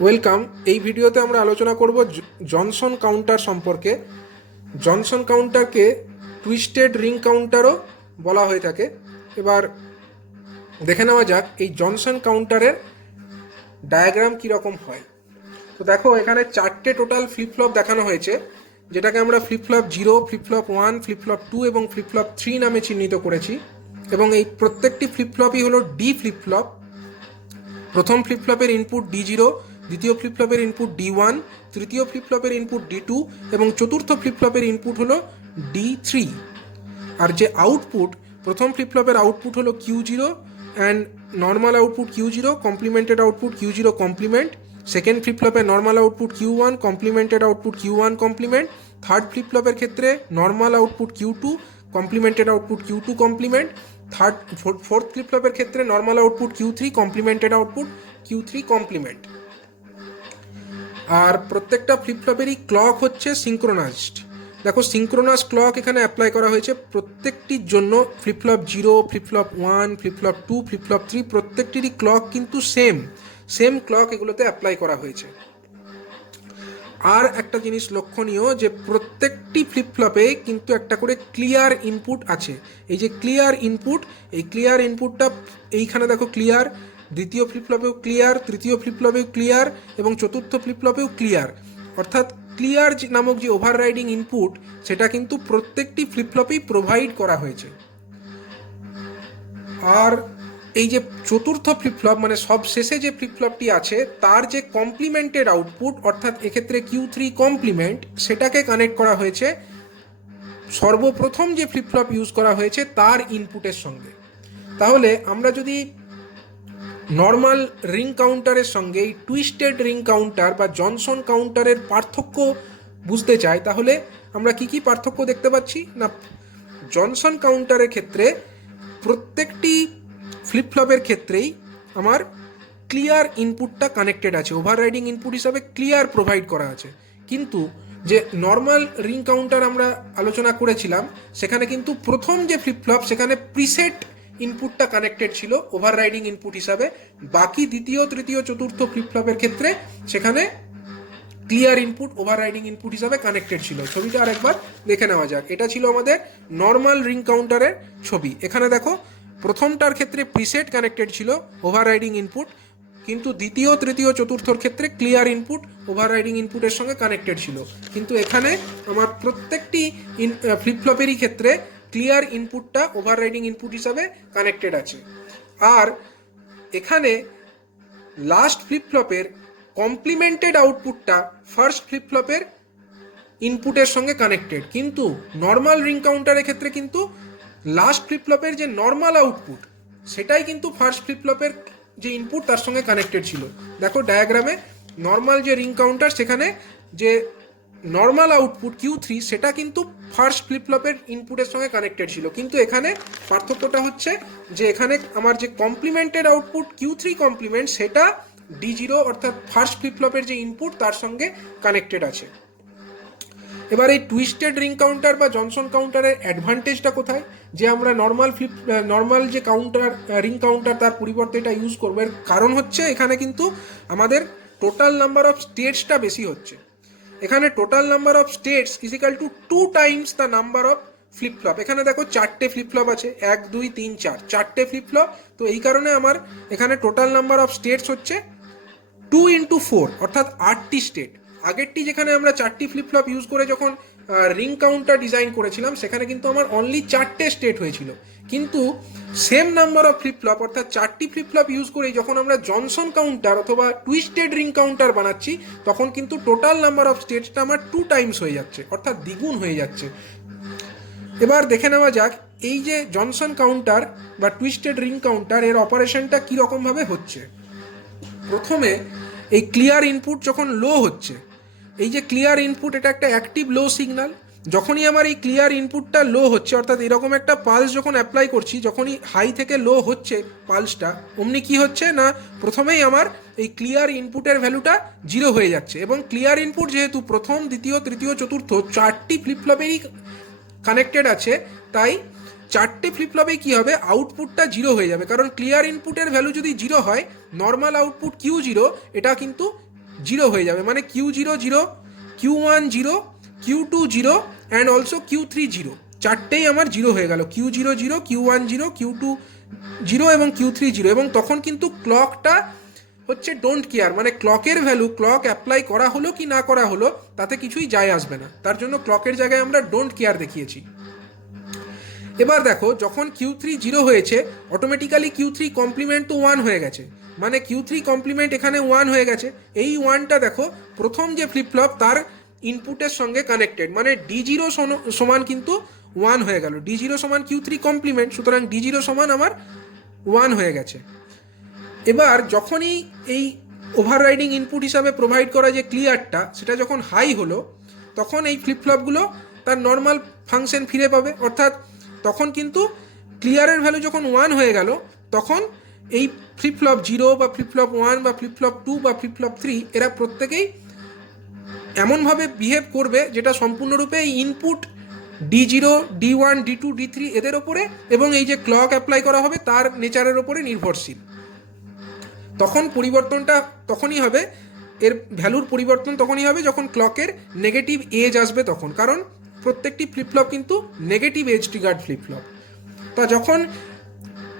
Welcome. এই ভিডিওতে আমরা আলোচনা করব জনসন কাউন্টার সম্পর্কে। জনসন কাউন্টারকে টুইস্টেড রিং কাউন্টারও বলা হয়ে থাকে। এবার দেখে নেওয়া যাক এই জনসন কাউন্টারের ডায়াগ্রাম কীরকম হয়। তো দেখো, এখানে চারটে টোটাল ফ্লিপফ্লপ দেখানো হয়েছে, যেটাকে আমরা ফ্লিপফ্লপ 0, ফ্লিপফ্লপ 1, ফ্লিপফ্লপ 2 এবং ফ্লিপফ্লপ 3 নামে চিহ্নিত করেছি। এবং এই প্রত্যেকটি ফ্লিপফ্লপই হলো ডি ফ্লিপফ্লপ। প্রথম ফ্লিপফ্লপের ইনপুট D0, দ্বিতীয় ফ্লিপফ্লপের ইনপুট D1, তৃতীয় ফ্লিপফ্লপের ইনপুট D2 এবং চতুর্থ ফ্লিপফ্লপের ইনপুট হলো D3। আর যে আউটপুট, প্রথম ফ্লিপফ্লপের আউটপুট হলো Q0 and normal output Q0, complemented output Q0 complement. Second ফ্লিপফ্লপের normal output Q1, complemented output Q1 complement. Third ফ্লিপফ্লপের ক্ষেত্রে normal output Q2, complemented output Q2 complement. Fourth ফ্লিপফ্লপের ক্ষেত্রে normal output Q3, complemented output Q3 complement. আর প্রত্যেকটা ফ্লিপফ্লপেরই clock হচ্ছে synchronized. দেখো, সিঙ্ক্রোনাস ক্লক এখানে অ্যাপ্লাই করা হয়েছে প্রত্যেকটির জন্য। ফ্লিপফ্লপ 0, ফ্লিপফ্লপ 1, ফ্লিপফ্লপ 2, ফ্লিপফ্লপ 3 প্রত্যেকটিরই ক্লক কিন্তু সেম ক্লক এগুলোতে অ্যাপ্লাই করা হয়েছে। আর একটা জিনিস লক্ষণীয়, যে প্রত্যেকটি ফ্লিপফ্লপে কিন্তু একটা করে ক্লিয়ার ইনপুট আছে। এই যে ক্লিয়ার ইনপুট, এই ক্লিয়ার ইনপুটটা এইখানে দেখো ক্লিয়ার, দ্বিতীয় ফ্লিপফ্লপেও ক্লিয়ার, তৃতীয় ফ্লিপফ্লপেও ক্লিয়ার এবং চতুর্থ ফ্লিপফ্লপেও ক্লিয়ার। অর্থাৎ ক্লিয়ার নামক যে ওভাররাইডিং ইনপুট, সেটা কিন্তু প্রত্যেকটি ফ্লিপফ্লপেই প্রোভাইড করা হয়েছে। আর এই যে চতুর্থ ফ্লিপফ্লপ, মানে সব শেষে যে ফ্লিপফ্লপটি আছে, তার যে কমপ্লিমেন্টেড আউটপুট, অর্থাৎ এক্ষেত্রে Q3 কমপ্লিমেন্ট, সেটাকে কানেক্ট করা হয়েছে সর্বপ্রথম যে ফ্লিপফ্লপ ইউজ করা হয়েছে তার ইনপুটের সঙ্গে। তাহলে আমরা যদি নর্মাল রিং কাউন্টারের সঙ্গে এই টুইস্টেড রিং কাউন্টার বা জনসন কাউন্টারের পার্থক্য বুঝতে চাই, তাহলে আমরা কি পার্থক্য দেখতে পাচ্ছি না, জনসন কাউন্টারের ক্ষেত্রে প্রত্যেকটি ফ্লিপফ্লপের ক্ষেত্রেই আমার ক্লিয়ার ইনপুটটা কানেক্টেড আছে, ওভাররাইডিং ইনপুট হিসাবে ক্লিয়ার প্রোভাইড করা আছে। কিন্তু যে নর্মাল রিং কাউন্টার আমরা আলোচনা করেছিলাম, সেখানে কিন্তু প্রথম যে ফ্লিপফ্লপ, সেখানে প্রিসেট ইনপুটটা কানেক্টেড ছিল ওভাররাইডিং ইনপুট হিসাবে। বাকি দ্বিতীয়, তৃতীয়, চতুর্থ ফ্লিপফ্লপের ক্ষেত্রে সেখানে ক্লিয়ার ইনপুট ওভাররাইডিং ইনপুট হিসাবে কানেক্টেড ছিল। ছবিটা আরেকবার দেখে নেওয়া যাক। এটা ছিল আমাদের নর্মাল রিং কাউন্টারের ছবি। এখানে দেখো, প্রথমটার ক্ষেত্রে প্রিসেট কানেক্টেড ছিল ওভাররাইডিং ইনপুট, কিন্তু দ্বিতীয়, তৃতীয়, চতুর্থর ক্ষেত্রে ক্লিয়ার ইনপুট ওভাররাইডিং ইনপুটের সঙ্গে কানেক্টেড ছিল। কিন্তু এখানে আমার প্রত্যেকটি ফ্লিপফ্লপেরই ক্ষেত্রে ক্লিয়ার ইনপুটটা ওভাররাইডিং ইনপুট হিসাবে কানেক্টেড আছে। আর এখানে লাস্ট ফ্লিপফ্লপের কমপ্লিমেন্টেড আউটপুটটা ফার্স্ট ফ্লিপফ্লপের ইনপুটের সঙ্গে কানেক্টেড। কিন্তু নর্মাল রিং কাউন্টারের ক্ষেত্রে কিন্তু লাস্ট ফ্লিপফ্লপের যে নর্মাল আউটপুট, সেটাই কিন্তু ফার্স্ট ফ্লিপফ্লপের যে ইনপুট তার সঙ্গে কানেক্টেড ছিল। দেখো ডায়াগ্রামে, নর্মাল যে রিং কাউন্টার, সেখানে যে নর্মাল আউটপুট Q3, সেটা কিন্তু ফার্স্ট ফ্লিপফ্লপের ইনপুটের সঙ্গে কানেক্টেড ছিল। কিন্তু এখানে পার্থক্যটা হচ্ছে যে এখানে আমার যে কমপ্লিমেন্টেড আউটপুট Q3 কমপ্লিমেন্ট, সেটা D0 অর্থাৎ ফার্স্ট ফ্লিপফ্লপের যে ইনপুট তার সঙ্গে কানেক্টেড আছে। এবার এই টুইস্টেড রিং কাউন্টার বা জনসন কাউন্টারের অ্যাডভান্টেজটা কোথায়, যে আমরা নর্মাল যে কাউন্টার রিং কাউন্টার তার পরিবর্তে এটা ইউজ করবো? এর কারণ হচ্ছে এখানে কিন্তু আমাদের টোটাল নাম্বার অফ স্টেটসটা বেশি হচ্ছে। এখানে total number of states is equal to 2 times the number of flip flop. এখানে দেখো চারটে ফ্লিপফ্লপ আছে, 1, 2, 3, 4, চারটে ফ্লিপফ্লপ। তো এই কারণে আমার এখানে টোটাল নাম্বার অফ স্টেটস হচ্ছে 2 into 4, অর্থাৎ 8টি স্টেট। আগেরটি যেখানে আমরা 4টি ফ্লিপফ্লপ ইউজ করে যখন রিং কাউন্টার ডিজাইন করেছিলাম, সেখানে কিন্তু আমার অনলি 4টে স্টেট হয়েছিল। কিন্তু সেম নাম্বার অফ ফ্লিপফ্লপ, অর্থাৎ 4টি ফ্লিপফ্লপ ইউজ করে যখন আমরা জনসন কাউন্টার অথবা টুইস্টেড রিং কাউন্টার বানাচ্ছি, তখন কিন্তু টোটাল নাম্বার অফ স্টেটসটা আমার 2 টাইমস হয়ে যাচ্ছে, অর্থাৎ দ্বিগুণ হয়ে যাচ্ছে। এবার দেখে নেওয়া যাক এই যে জনসন কাউন্টার বা টুইস্টেড রিং কাউন্টার, এর অপারেশনটা কীরকমভাবে হচ্ছে। প্রথমে এই ক্লিয়ার ইনপুট যখন লো হচ্ছে, এই যে ক্লিয়ার ইনপুট, এটা একটা অ্যাক্টিভ লো সিগন্যাল। যখনই আমার এই ক্লিয়ার ইনপুটটা লো হচ্ছে, অর্থাৎ এরকম একটা পালস যখন অ্যাপ্লাই করছি, যখনই হাই থেকে লো হচ্ছে পালসটা, অমনি কি হচ্ছে না, প্রথমেই আমার এই ক্লিয়ার ইনপুটের ভ্যালুটা 0 হয়ে যাচ্ছে। এবং ক্লিয়ার ইনপুট যেহেতু প্রথম, দ্বিতীয়, তৃতীয়, চতুর্থ 4টি ফ্লিপফ্লপেরই কানেক্টেড আছে, তাই 4টে ফ্লিপফ্লপে কী হবে, আউটপুটটা 0 হয়ে যাবে। কারণ ক্লিয়ার ইনপুটের ভ্যালু যদি 0 হয়, নর্মাল আউটপুট Q0 এটা কিন্তু জিরো হয়ে যাবে, মানে Q zero zero, Q one zero, Q two zero and also Q three zero, চারটেই আমার জিরো হয়ে গেল। Q zero zero, Q one zero, Q two zero এবং কিউ থ্রি জিরো। এবং তখন কিন্তু ক্লকটা হচ্ছে ডোন্ট কেয়ার, মানে ক্লকের ভ্যালু, ক্লক অ্যাপ্লাই করা হলো কি না করা হলো তাতে কিছুই যায় আসবে না, তার জন্য ক্লকের জায়গায় আমরা ডোন্ট কেয়ার দেখিয়েছি। এবার দেখো যখন কিউ থ্রি জিরো হয়েছে, অটোমেটিক্যালি কিউ থ্রি কমপ্লিমেন্ট তো ওয়ান হয়ে গেছে, মানে কিউ থ্রি কমপ্লিমেন্ট এখানে ওয়ান হয়ে গেছে। এই ওয়ানটা দেখো প্রথম যে ফ্লিপ ফ্লপ তার ইনপুটের সঙ্গে কানেক্টেড, মানে ডি জিরো সমান কিন্তু ওয়ান হয়ে গেল, ডি জিরো সমান কিউ থ্রি কমপ্লিমেন্ট, সুতরাং ডি জিরো সমান আমার ওয়ান হয়ে গেছে। এবার যখনই এই ওভাররাইডিং ইনপুট হিসাবে প্রোভাইড করা যে ক্লিয়ারটা সেটা যখন হাই হলো, তখন এই ফ্লিপফ্লপগুলো তার নর্মাল ফাংশন ফিরে পাবে, অর্থাৎ তখন কিন্তু ক্লিয়ারের ভ্যালু যখন ওয়ান হয়ে গেল, তখন এই ফ্লিপফ্লপ জিরো বা ফ্লিপফ্লপ ওয়ান বা ফ্লিপফ্লপ টু বা ফ্লিপফ্লপ থ্রি এরা প্রত্যেকেই এমনভাবে বিহেভ করবে যেটা সম্পূর্ণরূপে এই input D zero, D one, D two, D three এদের ওপরে এবং এই যে ক্লক অ্যাপ্লাই করা হবে তার নেচারের ওপরে নির্ভরশীল। তখন পরিবর্তনটা তখনই হবে, এর ভ্যালুর পরিবর্তন তখনই হবে যখন ক্লকের নেগেটিভ এজ আসবে তখন, কারণ প্রত্যেকটি ফ্লিপফ্লপ কিন্তু নেগেটিভ এজ ট্রিগার্ড ফ্লিপফ্লপ। তা যখন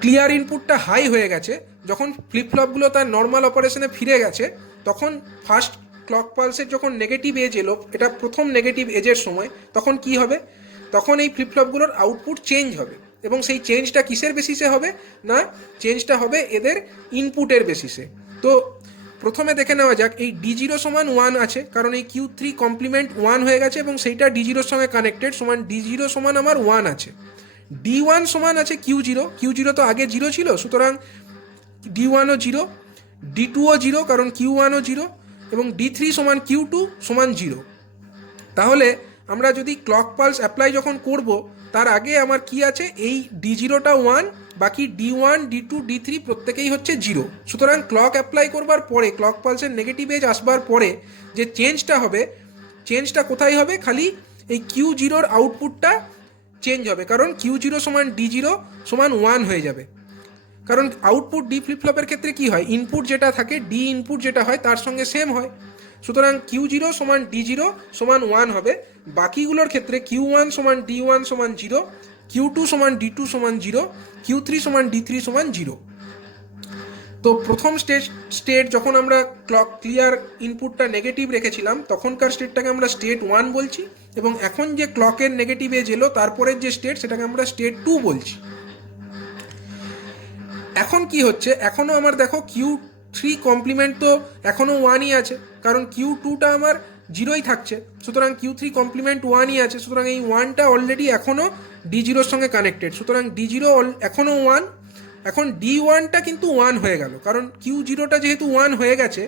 ক্লিয়ার ইনপুটটা হাই হয়ে গেছে, যখন ফ্লিপফ্লপগুলো তার নর্মাল অপারেশনে ফিরে গেছে, তখন ফার্স্ট ক্লক পালসের যখন নেগেটিভ এজ এলো, এটা প্রথম নেগেটিভ এজের সময়, তখন কি হবে, তখন এই ফ্লিপফ্লপগুলোর আউটপুট চেঞ্জ হবে। এবং সেই চেঞ্জটা কিসের বেসিসে হবে না, চেঞ্জটা হবে এদের ইনপুটের বেসিসে। তো প্রথমে দেখে নেওয়া যাক, এই ডি জিরো সমান ওয়ান আছে কারণ এই কিউ থ্রি কমপ্লিমেন্ট ওয়ান হয়ে গেছে এবং সেইটা ডি জিরোর সঙ্গে কানেক্টেড, সমান ডি জিরো সমান আমার ওয়ান আছে। ডি ওয়ান সমান আছে কিউ জিরো, কিউ জিরো তো আগে জিরো ছিল, সুতরাং ডি ওয়ানও জিরো, ডি টুও জিরো কারণ কিউ ওয়ানও জিরো, এবং ডি থ্রি সমান কিউ টু সমান জিরো। তাহলে আমরা যদি ক্লক পালস অ্যাপ্লাই যখন করব, তার আগে আমার কি আছে, এই ডি জিরোটা ওয়ান, বাকি D one, D two, D three প্রত্যেকেই হচ্ছে জিরো। সুতরাং ক্লক অ্যাপ্লাই করবার পরে, ক্লক পালসের নেগেটিভ এজ আসবার পরে যে চেঞ্জটা হবে, চেঞ্জটা কোথায় হবে, খালি এই কিউ জিরোর আউটপুটটা চেঞ্জ হবে, কারণ কিউ জিরো সমান ডি জিরো সমান ওয়ান হয়ে যাবে। কারণ আউটপুট ডি ফ্লিপফ্লপের ক্ষেত্রে কি হয়, ইনপুট যেটা থাকে, ডি ইনপুট যেটা হয় তার সঙ্গে সেম হয়, সুতরাং কিউ জিরো সমান ডি জিরো সমান ওয়ান হবে। বাকিগুলোর ক্ষেত্রে কিউ ওয়ান সমান ডি ওয়ান সমান জিরো, কিউ টু সমান ডি টু সমান জিরো, কিউ থ্রি সমান ডি থ্রি সমান জিরো। তো প্রথম স্টেট যখন আমরা ক্লক ক্লিয়ার ইনপুটটা নেগেটিভ রেখেছিলাম, তখনকার স্টেটটাকে আমরা স্টেট ওয়ান বলছি, এবং এখন যে ক্লকের নেগেটিভ এজ এলো তারপরের যে স্টেট সেটাকে আমরা স্টেট টু বলছি। এখন কি হচ্ছে, এখনও আমার দেখো কিউ থ্রি কমপ্লিমেন্ট তো এখনও ওয়ানই আছে, কারণ কিউ টুটা আমার জিরোই থাকছে, সুতরাং কিউ থ্রি কমপ্লিমেন্ট ওয়ানই আছে, সুতরাং এই ওয়ানটা অলরেডি এখনও ডি জিরোর সঙ্গে কানেক্টেড, সুতরাং ডি জিরো এখনও ওয়ান। এখন ডি ওয়ানটা কিন্তু ওয়ান হয়ে গেল, কারণ কিউ জিরোটা যেহেতু ওয়ান হয়ে গেছে,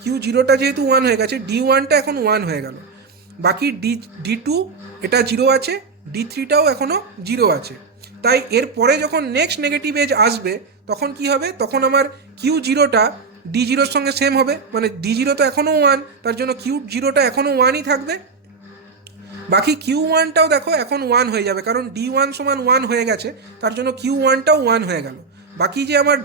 কিউ জিরোটা যেহেতু ওয়ান হয়ে গেছে, ডি ওয়ানটা এখন ওয়ান হয়ে গেল। বাকি ডি টু এটা জিরো আছে, ডি থ্রিটাও এখনও জিরো আছে। তাই এর পরে যখন নেক্সট নেগেটিভ এজ আসবে তখন কি হবে, তখন আমার কিউ জিরোটা ডি জিরোর সঙ্গে সেম হবে, মানে ডি জিরো তো এখনও ওয়ান, তার জন্য কিউ জিরোটা এখনও ওয়ানই থাকবে। বাকি কিউ ওয়ানটাও দেখো এখন ওয়ান হয়ে যাবে, কারণ ডি ওয়ান সমান ওয়ান হয়ে গেছে, তার জন্য কিউ ওয়ানটাও ওয়ান হয়ে গেল। বাকি যে আমার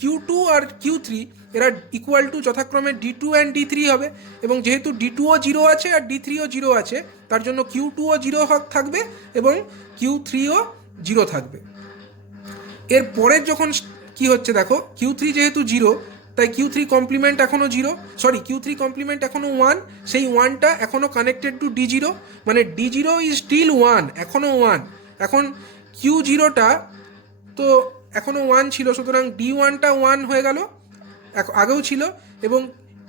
কিউ টু আর কিউ থ্রি এরা ইকুয়াল টু যথাক্রমে D two and D three হবে, এবং যেহেতু ডি টুও জিরো আছে আর ডি থ্রিও জিরো আছে, তার জন্য কিউ টুও জিরো থাকবে এবং কিউ থ্রিও জিরো থাকবে। এর পরের যখন কি হচ্ছে দেখো, কিউ থ্রি যেহেতু জিরো, তাই কিউ থ্রি কমপ্লিমেন্ট এখনও জিরো, কিউ থ্রি কমপ্লিমেন্ট এখনও ওয়ান, সেই ওয়ানটা এখনও কানেক্টেড টু ডি জিরো, মানে D zero is still one, এখনও ওয়ান। এখন কিউ জিরোটা তো এখনও ওয়ান ছিল, সুতরাং ডি ওয়ানটা ওয়ান হয়ে গেল, আগেও ছিল, এবং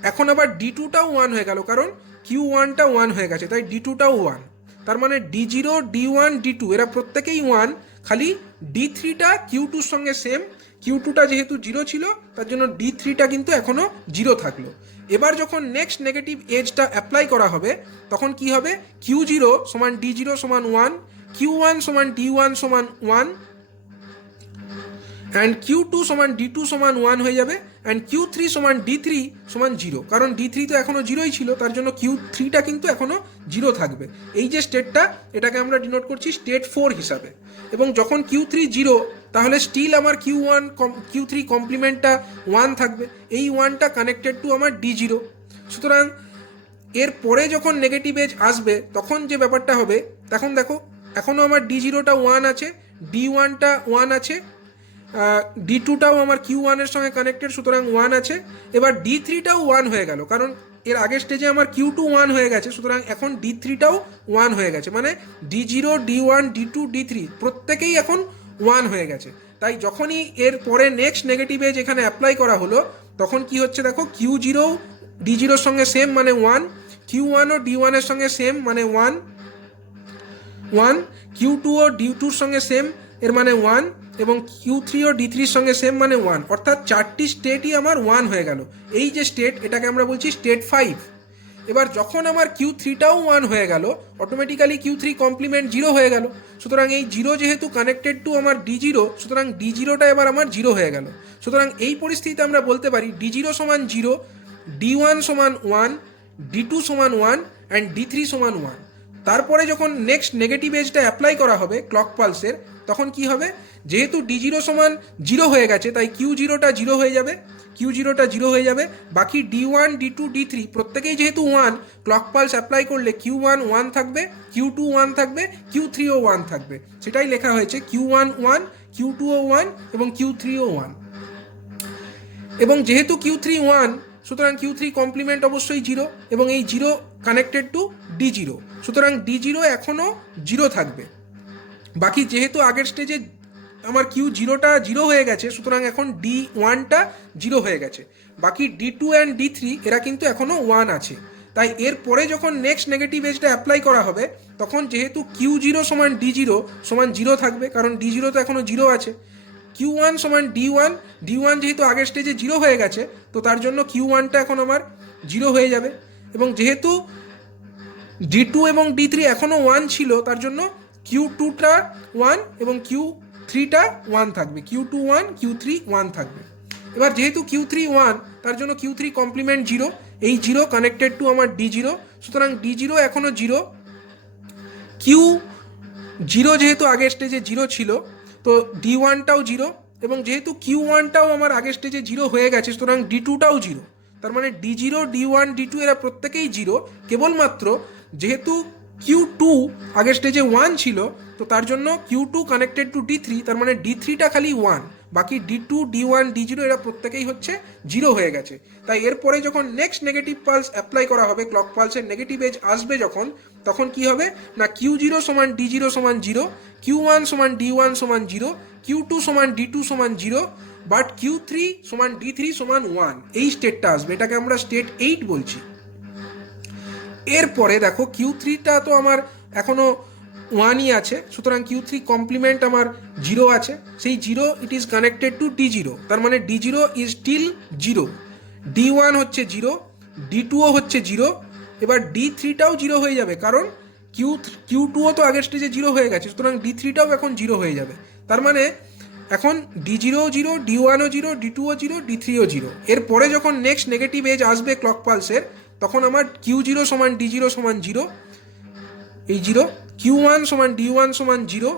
এখন আবার ডি টুটাও ওয়ান হয়ে গেল, কারণ কিউ ওয়ানটা ওয়ান হয়ে গেছে, তাই ডি টুটাও ওয়ান। তার মানে D zero, D one, D two এরা প্রত্যেকেই ওয়ান, খালি ডি থ্রিটা কিউ টুর সঙ্গে সেম, কিউ টুটা যেহেতু জিরো ছিল তার জন্য ডি থ্রিটা কিন্তু এখনও জিরো থাকলো। এবার যখন নেক্সট নেগেটিভ এজটা অ্যাপ্লাই করা হবে তখন কি হবে, কিউ জিরো সমান ডি জিরো সমান ওয়ান, কিউ ওয়ান সমান ডি ওয়ান সমান ওয়ান, অ্যান্ড কিউ টু সমান ডি টু সমান ওয়ান হয়ে যাবে, অ্যান্ড কিউ থ্রি সমান ডি থ্রি সমান জিরো, কারণ ডি থ্রি তো এখনও জিরোই ছিল, তার জন্য কিউ থ্রিটা কিন্তু এখনও জিরো থাকবে। এই যে স্টেটটা, এটাকে আমরা ডিনোট করছি স্টেট ফোর হিসাবে। এবং যখন কিউ থ্রি জিরো, তাহলে স্টিল আমার কিউ থ্রি কমপ্লিমেন্টটা ওয়ান থাকবে, এই ওয়ানটা কানেক্টেড টু আমার ডি জিরো, সুতরাং এর পরে যখন নেগেটিভ এজ আসবে তখন যে ব্যাপারটা হবে, তখন দেখো এখনও আমার ডি জিরোটা ওয়ান আছে, ডি ওয়ানটা ওয়ান আছে, ডি টুটাও আমার কিউ ওয়ানের সঙ্গে কানেক্টেড, সুতরাং ওয়ান আছে। এবার ডি থ্রিটাও ওয়ান হয়ে গেল, কারণ এর আগের স্টেজে আমার কিউ টু ওয়ান হয়ে গেছে, সুতরাং এখন ডি থ্রিটাও ওয়ান হয়ে গেছে, মানে D zero, D one, D two, D three প্রত্যেকেই এখন ওয়ান হয়ে গেছে। তাই যখনই এর পরে নেক্সট নেগেটিভ এজ এখানে অ্যাপ্লাই করা হলো, তখন কি হচ্ছে দেখো, কিউ জিরো ডি জিরোর সঙ্গে সেম মানে ওয়ান, কিউ ওয়ানও ডি ওয়ানের সঙ্গে সেম মানে ওয়ান ওয়ান, কিউ টুও ডি টুর সঙ্গে সেম এর মানে ওয়ান, এবং কিউ থ্রিও ডি থ্রির সঙ্গে সেম মানে ওয়ান, অর্থাৎ চারটি স্টেটই আমার ওয়ান হয়ে গেল। এই যে স্টেট, এটাকে আমরা বলছি স্টেট 5। এবার যখন আমার কিউ থ্রিটাও ওয়ান হয়ে গেল, automatically Q three complement zero হয়ে গেল। সুতরাং এই জিরো যেহেতু কানেক্টেড টু আমার ডি জিরো, সুতরাং ডি জিরোটা এবার আমার জিরো হয়ে গেল। সুতরাং এই পরিস্থিতিতে আমরা বলতে পারি ডি জিরো সমান জিরো, ডি ওয়ান সমান ওয়ান, ডি টু সমান ওয়ান অ্যান্ড ডি থ্রি সমান ওয়ান। তারপরে যখন নেক্সট নেগেটিভ এজটা অ্যাপ্লাই করা হবে ক্লক পালসের, তখন কি হবে, যেহেতু ডি জিরো সমান জিরো হয়ে গেছে, তাই কিউ জিরোটা জিরো হয়ে যাবে, কিউ জিরোটা জিরো হয়ে যাবে। বাকি D one, D two, D three প্রত্যেকেই যেহেতু ওয়ান, ক্লক পালস অ্যাপ্লাই করলে কিউ ওয়ান ওয়ান থাকবে, কিউ টু ওয়ান থাকবে, কিউ থ্রিও ওয়ান থাকবে। সেটাই লেখা হয়েছে কিউ ওয়ান ওয়ান, কিউ টুও ওয়ান এবং কিউ থ্রিও ওয়ান। এবং যেহেতু কিউ থ্রি ওয়ান, সুতরাং কিউ থ্রি কমপ্লিমেন্ট অবশ্যই জিরো, এবং এই zero connected to D zero, সুতরাং ডি জিরো এখনও জিরো থাকবে। বাকি যেহেতু আগের স্টেজে আমার কিউ জিরোটা জিরো হয়ে গেছে, সুতরাং এখন ডি ওয়ানটা জিরো হয়ে গেছে। বাকি D two and D three এরা কিন্তু এখনও ওয়ান আছে। তাই এর পরে যখন নেক্সট নেগেটিভ এজটা অ্যাপ্লাই করা হবে, তখন যেহেতু কিউ জিরো সমান ডি জিরো সমান জিরো থাকবে, কারণ ডি জিরো তো এখনও জিরো আছে। কিউ ওয়ান সমান ডি ওয়ান, ডি ওয়ান যেহেতু আগের স্টেজে জিরো হয়ে গেছে, তো তার জন্য কিউ ওয়ানটা এখন আমার জিরো হয়ে যাবে। এবং যেহেতু ডি টু এবং ডি থ্রি এখনও ওয়ান ছিল, তার জন্য কিউ টুটা ওয়ান এবং কিউ থ্রিটা ওয়ান থাকবে, Q two one, Q three one থাকবে। এবার যেহেতু কিউ থ্রি ওয়ান, তার জন্য কিউ থ্রি কমপ্লিমেন্ট জিরো, এই জিরো কানেক্টেড টু আমার ডি জিরো, সুতরাং ডি জিরো এখনও জিরো, কিউ জিরো যেহেতু আগের স্টেজে জিরো ছিল, তো ডি ওয়ানটাও জিরো, এবং যেহেতু কিউ ওয়ানটাও আমার আগের স্টেজে জিরো হয়ে গেছে, সুতরাং ডি টুটাও জিরো। তার মানে D zero, D one, D two এরা প্রত্যেকেই জিরো। কেবলমাত্র যেহেতু কিউ টু আগের স্টেজে ওয়ান ছিল, তো তার জন্য Q two connected to D three, তার মানে ডি থ্রিটা খালি ওয়ান, বাকি D two, D one, D zero এরা প্রত্যেকেই হচ্ছে জিরো হয়ে গেছে। তাই এরপরে যখন নেক্সট নেগেটিভ পালস অ্যাপ্লাই করা হবে, ক্লক পালসের নেগেটিভ এজ আসবে যখন, তখন কি হবে না, কিউ জিরো সমান ডি জিরো সমান জিরো, কিউ ওয়ান সমান ডি ওয়ান সমান জিরো, কিউ টু সমান ডি টু সমান জিরো, বাট কিউ থ্রি সমান ডি থ্রি সমান ওয়ান, এই স্টেটটা আসবে। এটাকে আমরা স্টেট 8 বলছি। এরপরে দেখো কিউ থ্রিটা তো আমার এখনও ওয়ানই আছে, সুতরাং কিউ থ্রি কমপ্লিমেন্ট আমার জিরো আছে, সেই zero it is connected to D zero, তার মানে D zero is still zero, D one হচ্ছে জিরো, ডি টুও হচ্ছে জিরো, এবার ডি থ্রিটাও জিরো হয়ে যাবে, কারণ কিউ টুও তো আগের স্টেজে জিরো হয়ে গেছে, সুতরাং ডি থ্রিটাও এখন জিরো হয়ে যাবে। তার মানে এখন ডি জিরোও জিরো, ডি ওয়ানও জিরো, ডি টুও জিরো, ডি থ্রিও জিরো। এরপরে যখন নেক্সট নেগেটিভ এজ আসবে ক্লক পালসের, তখন আমার কিউ জিরো সমান ডি জিরো সমান জিরো, এই জিরো, কিউ ওয়ান সমান ডি ওয়ান সমান জিরো,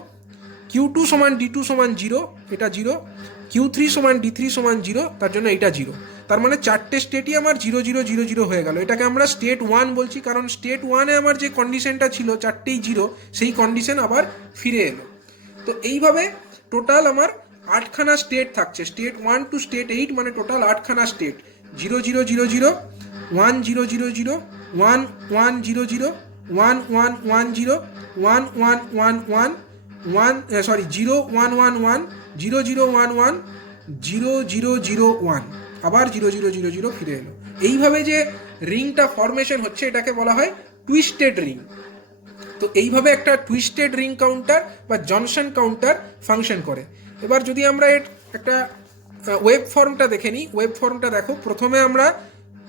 কিউ টু সমান ডি টু সমান জিরো, এটা জিরো, কিউ থ্রি সমান ডি থ্রি সমান জিরো, তার জন্য এটা জিরো। তার মানে চারটে স্টেটই আমার জিরো জিরো জিরো জিরো হয়ে গেল। এটাকে আমরা স্টেট 1 বলছি, কারণ স্টেট 1-এ আমার যে কন্ডিশনটা ছিল চারটেই জিরো, সেই কন্ডিশন আবার ফিরে এলো। তো এইভাবে টোটাল আমার 8খানা স্টেট থাকছে, স্টেট 1 টু স্টেট 8, মানে টোটাল 8খানা স্টেট, 0 0 0 0, 1 0 0 0, 1 1 0 0, 1 1 1 0, 1 1 1 1, 0 1 1 1, 0 0 1 1, 0 0 0 1, আবার 0 0 0 0 ফিরে এলো। এইভাবে যে রিংটা ফরমেশন হচ্ছে, এটাকে বলা হয় টুইস্টেড রিং। তো এইভাবে একটা টুইস্টেড রিং কাউন্টার বা জনসন কাউন্টার ফাংশন করে। এবার যদি আমরা এর একটা ওয়েব ফর্মটা দেখে নিই, ওয়েব ফর্মটা দেখো, প্রথমে আমরা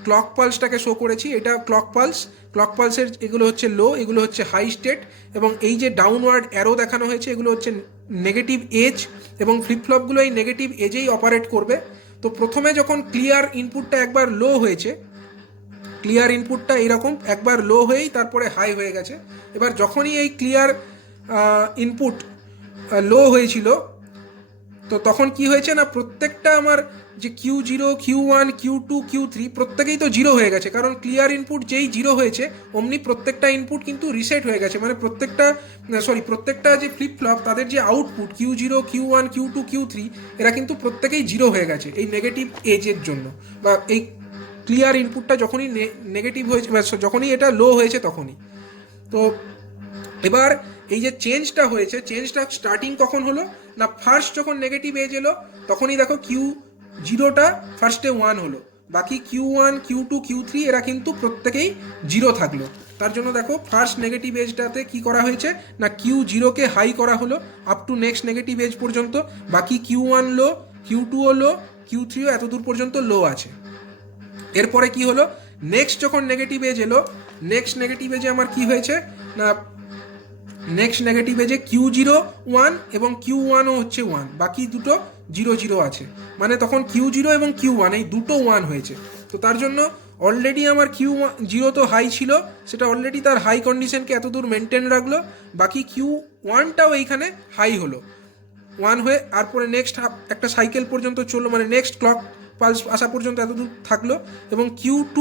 ক্লক পালসটাকে শো করেছি, এটা ক্লক পালস, ক্লক পালসের এগুলো হচ্ছে লো, এগুলো হচ্ছে হাই স্টেট, এবং এই যে ডাউনওয়ার্ড অ্যারো দেখানো হয়েছে এগুলো হচ্ছে নেগেটিভ এজ, এবং ফ্লিপফ্লপগুলো এই নেগেটিভ এজেই অপারেট করবে। তো প্রথমে যখন ক্লিয়ার ইনপুটটা একবার লো হয়েছে, ক্লিয়ার ইনপুটটা এইরকম একবার লো হয়েই তারপরে হাই হয়ে গেছে। এবার যখনই এই ক্লিয়ার ইনপুট লো হয়েছিল, তো তখন কি হয়েছে না, প্রত্যেকটা আমার যে Q0, Q1, Q2, Q3 প্রত্যেকেই তো জিরো হয়ে গেছে, কারণ ক্লিয়ার ইনপুট যেই জিরো হয়েছে অমনি প্রত্যেকটা ইনপুট কিন্তু রিসেট হয়ে গেছে, মানে প্রত্যেকটা যে ফ্লিপ ফ্লপ তাদের যে output Q0, Q1, Q2, Q3 এরা কিন্তু প্রত্যেকেই জিরো হয়ে গেছে এই নেগেটিভ এজের জন্য, বা এই ক্লিয়ার ইনপুটটা যখনই নেগেটিভ হয়েছে, যখনই এটা লো হয়েছে তখনই। তো এবার এই যে চেঞ্জটা হয়েছে, চেঞ্জটা স্টার্টিং কখন হলো না, ফার্স্ট যখন নেগেটিভ এজ এলো তখনই দেখো Q0টা ফার্স্টে 1 হলো, বাকি Q1, Q2, Q3 এরা কিন্তু প্রত্যেকেই জিরো থাকলো। তার জন্য দেখো ফার্স্ট নেগেটিভ এজটাতে কি করা হয়েছে না Q0কে হাই করা হলো up to next negative edge পর্যন্ত, বাকি Q1 লো, Q2ও লো, Q3ও এত দূর পর্যন্ত লো আছে। এরপরে কি হলো, নেক্সট যখন নেগেটিভ এজ এলো, নেক্সট নেগেটিভ এজে আমার কি হয়েছে না নেক্সট নেগেটিভ এজে Q0 1 এবং Q1ও হচ্ছে 1, বাকি দুটো 0 0 আছে, মানে তখন Q0 এবং Q1 এই দুটো 1 হয়েছে। তো তার জন্য অলরেডি আমার Q0 তো হাই ছিল, সেটা অলরেডি তার হাই কন্ডিশনকে এত দূর মেনটেন রাখলো, বাকি Q1টাও এইখানে হাই হলো 1 হয়ে, আর পরে নেক্সট একটা সাইকেল পর্যন্ত চললো, মানে নেক্সট ক্লক পালস আসা পর্যন্ত এতদূর থাকলো, এবং Q2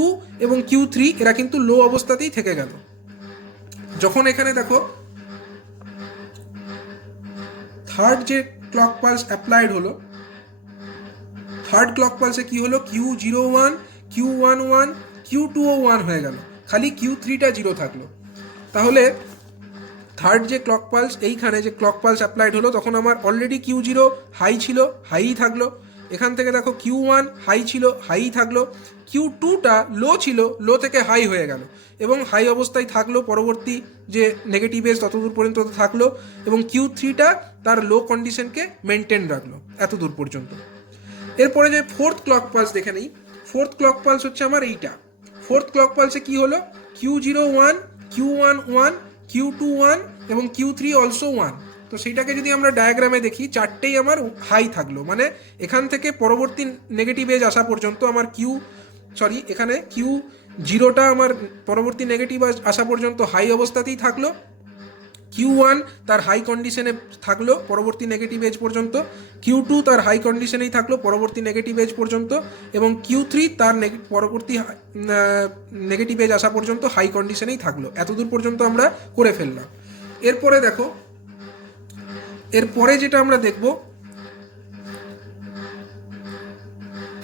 এবং Q3 এরা কিন্তু লো অবস্থাতেই থেকে গেল। যখন এখানে দেখো থার্ড যে ক্লক পালস অ্যাপ্লাইড হলো, থার্ড ক্লক পালসে কি হলো, Q01, Q11, Q2ও 1 হয়ে গেল, খালি Q3টা জিরো থাকলো। তাহলে থার্ড যে ক্লক পালস, এইখানে যে ক্লক পালস অ্যাপ্লাইড হলো তখন আমার অলরেডি Q0 হাই ছিল, হাই থাকলো, এখান থেকে দেখো Q1 হাই ছিল, হাই থাকলো, Q2টা লো ছিল, লো থেকে হাই হয়ে গেল এবং হাই অবস্থায় থাকলো, পরবর্তী যে নেগেটিভ এজ ততদূর পর্যন্ত থাকলো, এবং Q3টা তার লো কন্ডিশনকে মেনটেন রাখলো এত দূর পর্যন্ত। এরপরে যে ফোর্থ ক্লক পালস দেখে নেই, ফোর্থ ক্লক পালস হচ্ছে আমার এইটা। ফোর্থ ক্লক পালসে কি হলো, Q01, Q1 1, Q2 1 এবং Q3 অলসো 1। তো সেইটাকে যদি আমরা ডায়াগ্রামে দেখি, চারটেই আমার হাই থাকলো, মানে এখান থেকে পরবর্তী নেগেটিভ এজ আসা পর্যন্ত আমার এখানে Q0টা আমার পরবর্তী নেগেটিভ আসা পর্যন্ত হাই অবস্থাতেই থাকলো, Q1 তার হাই কন্ডিশনে থাকলো পরবর্তী নেগেটিভ এজ পর্যন্ত, Q2 তার হাই কন্ডিশনেই থাকলো পরবর্তী নেগেটিভ এজ পর্যন্ত, এবং Q3 তার পরবর্তী নেগেটিভ এজ আসা পর্যন্ত হাই কন্ডিশনেই থাকলো। এতদূর পর্যন্ত আমরা করে ফেললাম। এরপরে দেখো, এরপরে যেটা আমরা দেখব,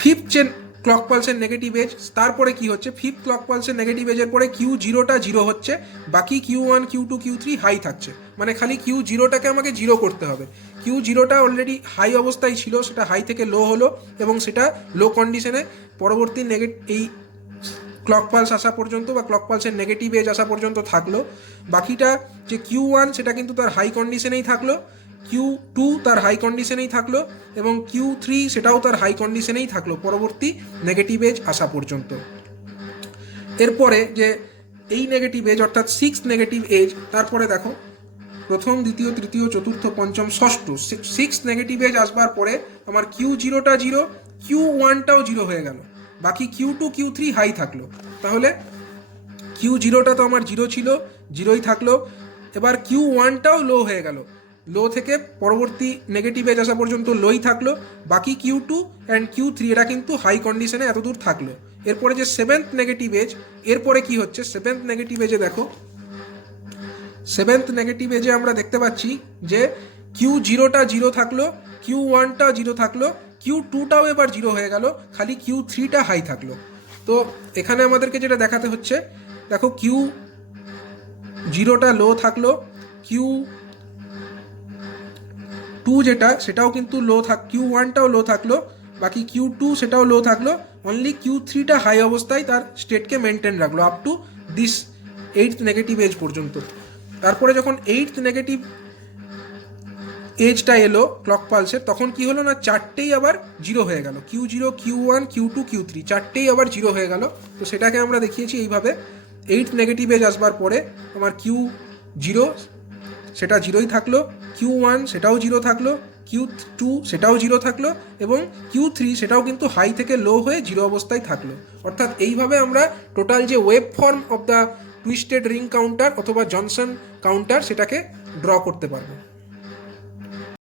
ফিফথ চেন ক্লক পালসের নেগেটিভ এজ, তারপরে কি হচ্ছে, ফিফথ ক্লক পালসের নেগেটিভ এজের পরে Q0টা জিরো হচ্ছে, বাকি Q1, Q2, Q3 হাই থাকছে, মানে খালি Q0টাকে আমাকে জিরো করতে হবে। Q0টা অলরেডি হাই অবস্থায় ছিল, সেটা হাই থেকে লো হলো এবং সেটা লো কন্ডিশনে পরবর্তী এই ক্লক পালস আসা পর্যন্ত বা ক্লক পালসের নেগেটিভ এজ আসা পর্যন্ত থাকলো। বাকিটা যে Q1 সেটা কিন্তু তার হাই কন্ডিশনেই থাকলো, Q2 তার হাই কন্ডিশনেই থাকলো এবং Q3 সেটাও তার হাই কন্ডিশনেই থাকলো পরবর্তী নেগেটিভ এজ আসা পর্যন্ত। এরপরে যে এই নেগেটিভ এজ অর্থাৎ সিক্সথ নেগেটিভ এজ, তারপরে দেখো প্রথম, দ্বিতীয়, তৃতীয়, চতুর্থ, পঞ্চম, ষষ্ঠ সিক্সথ নেগেটিভ এজ আসবার পরে আমার Q0টা জিরো, Q1টাও জিরো হয়ে গেল, বাকি Q2, Q3 হাই থাকলো। তাহলে Q0টা তো আমার জিরো ছিল, জিরোই থাকলো, এবার Q1টাও লো হয়ে গেল, লো থেকে পরবর্তী নেগেটিভ এজ আসা পর্যন্ত লোই থাকলো, বাকি Q2 অ্যান্ড Q3 এরা কিন্তু হাই কন্ডিশনে এতদূর থাকলো। এরপরে যে সেভেন্থ নেগেটিভ এজ, এরপরে কি হচ্ছে, সেভেন্থ নেগেটিভ এজে দেখো, সেভেন্থ নেগেটিভ এজে আমরা দেখতে পাচ্ছি যে Q0টা জিরো থাকলো, Q1টা জিরো থাকলো, Q2টাও এবার জিরো হয়ে গেল, খালি Q3টা হাই থাকলো। তো এখানে আমাদেরকে যেটা দেখাতে হচ্ছে, দেখো Q0টা লো থাকলো, Q2 যেটা সেটাও কিন্তু লো Q1টাও লো থাকলো, বাকি Q2 সেটাও লো থাকলো, অনলি Q3টা হাই অবস্থায় তার স্টেটকে মেনটেন রাখলো up to this eighth negative edge পর্যন্ত। তারপরে যখন এইটথ নেগেটিভ এজটা এলো ক্লক পালসের, তখন কি হলো না চারটেই আবার জিরো হয়ে গেল, Q0, Q1, Q2, Q3 চারটেই আবার জিরো হয়ে গেল। তো সেটাকে আমরা দেখিয়েছি এইভাবে, এইটথ নেগেটিভ এজ আসবার পরে আমার Q0 সেটা জিরোই থাকলো, Q1 সেটাও জিরো থাকলো, Q2 সেটাও জিরো থাকলো এবং Q3 সেটাও কিন্তু হাই থেকে লো হয়ে জিরো অবস্থায় থাকলো। অর্থাৎ এইভাবে আমরা টোটাল যে wave form of the twisted ring counter অথবা জনসন কাউন্টার সেটাকে ড্র করতে পারবো।